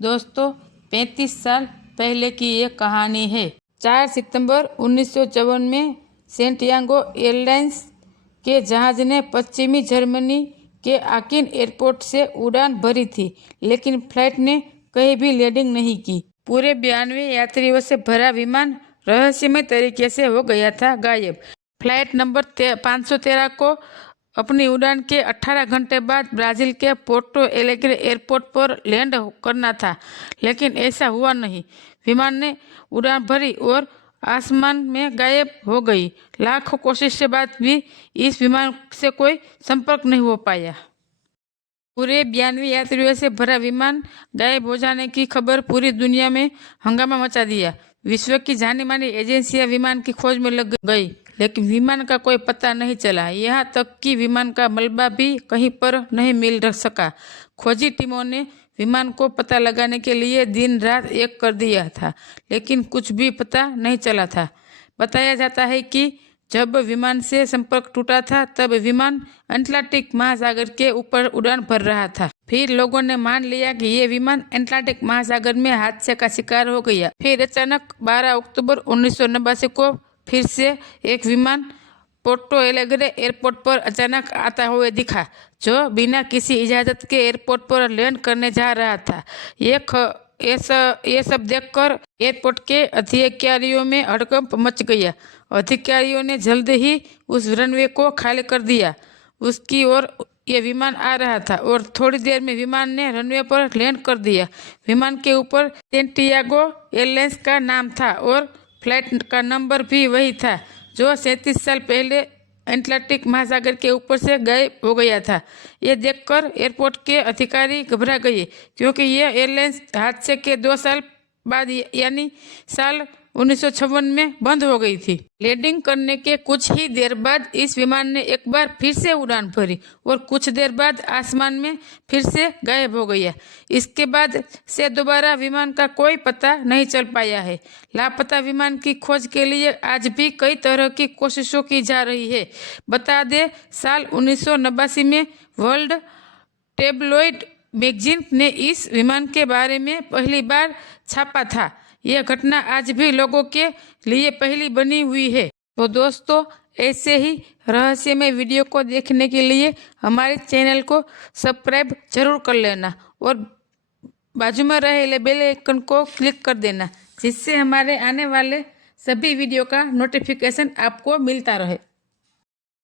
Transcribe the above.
दोस्तों 35 साल पहले की एक कहानी है। 4 सितंबर 1954 में सैंटियागो एयरलाइंस के जहाज ने पश्चिमी जर्मनी के आकिन एयरपोर्ट से उड़ान भरी थी, लेकिन फ्लाइट ने कहीं भी लैंडिंग नहीं की। पूरे 92 यात्रियों से भरा विमान रहस्यमय तरीके से हो गया था गायब। फ्लाइट नंबर 513 को अपनी उड़ान के 18 घंटे बाद ब्राजील के पोर्टो एलेग्रे एयरपोर्ट पर लैंड करना था, लेकिन ऐसा हुआ नहीं। विमान ने उड़ान भरी और आसमान में गायब हो गई। लाखों कोशिश के बाद भी इस विमान से कोई संपर्क नहीं हो पाया। पूरे 92 यात्रियों से भरा विमान गायब हो जाने की खबर पूरी दुनिया में हंगामा मचा दिया। विश्व की जानी मानी एजेंसियां विमान की खोज में लग गई, लेकिन विमान का कोई पता नहीं चला। यहाँ तक कि विमान का मलबा भी कहीं पर नहीं मिल सका। खोजी टीमों ने विमान को पता लगाने के लिए दिन रात एक कर दिया था, लेकिन कुछ भी पता नहीं चला था। बताया जाता है कि जब विमान से संपर्क टूटा था, तब विमान अटलांटिक महासागर के ऊपर उड़ान भर रहा था। फिर लोगों ने मान लिया कि ये विमान अटलांटिक महासागर में हादसे का शिकार हो गया। फिर अचानक 12 अक्टूबर 1989 को फिर से एक विमान पोर्टो एलेग्रे एयरपोर्ट पर अचानक आता हुए दिखा, जो बिना किसी इजाजत के एयरपोर्ट पर लैंड करने जा रहा था। ये सब देखकर एयरपोर्ट के अधिकारियों में हड़कंप मच गया। अधिकारियों ने जल्द ही उस रनवे को खाली कर दिया। उसकी ओर ये विमान आ रहा था और थोड़ी देर में विमान ने रनवे पर लैंड कर दिया। विमान के ऊपर सैंटियागो एयरलाइंस का नाम था और फ्लाइट का नंबर भी वही था जो 37 साल पहले अटलांटिक महासागर के ऊपर से गायब हो गया था। ये देखकर एयरपोर्ट के अधिकारी घबरा गए, क्योंकि यह एयरलाइंस हादसे के 2 साल बाद यानी साल 1956 में बंद हो गई थी। लैंडिंग करने के कुछ ही देर बाद इस विमान ने एक बार फिर से उड़ान भरी और कुछ देर बाद आसमान में फिर से गायब हो गया। इसके बाद से दोबारा विमान का कोई पता नहीं चल पाया है। लापता विमान की खोज के लिए आज भी कई तरह की कोशिशों की जा रही है। बता दें, साल 1989 में वर्ल्ड टेबलॉइड मैगजीन ने इस विमान के बारे में पहली बार छापा था। यह घटना आज भी लोगों के लिए पहली बनी हुई है। तो दोस्तों, ऐसे ही रहस्यमय वीडियो को देखने के लिए हमारे चैनल को सब्सक्राइब जरूर कर लेना और बाजू में रहे बेल आइकन को क्लिक कर देना, जिससे हमारे आने वाले सभी वीडियो का नोटिफिकेशन आपको मिलता रहे।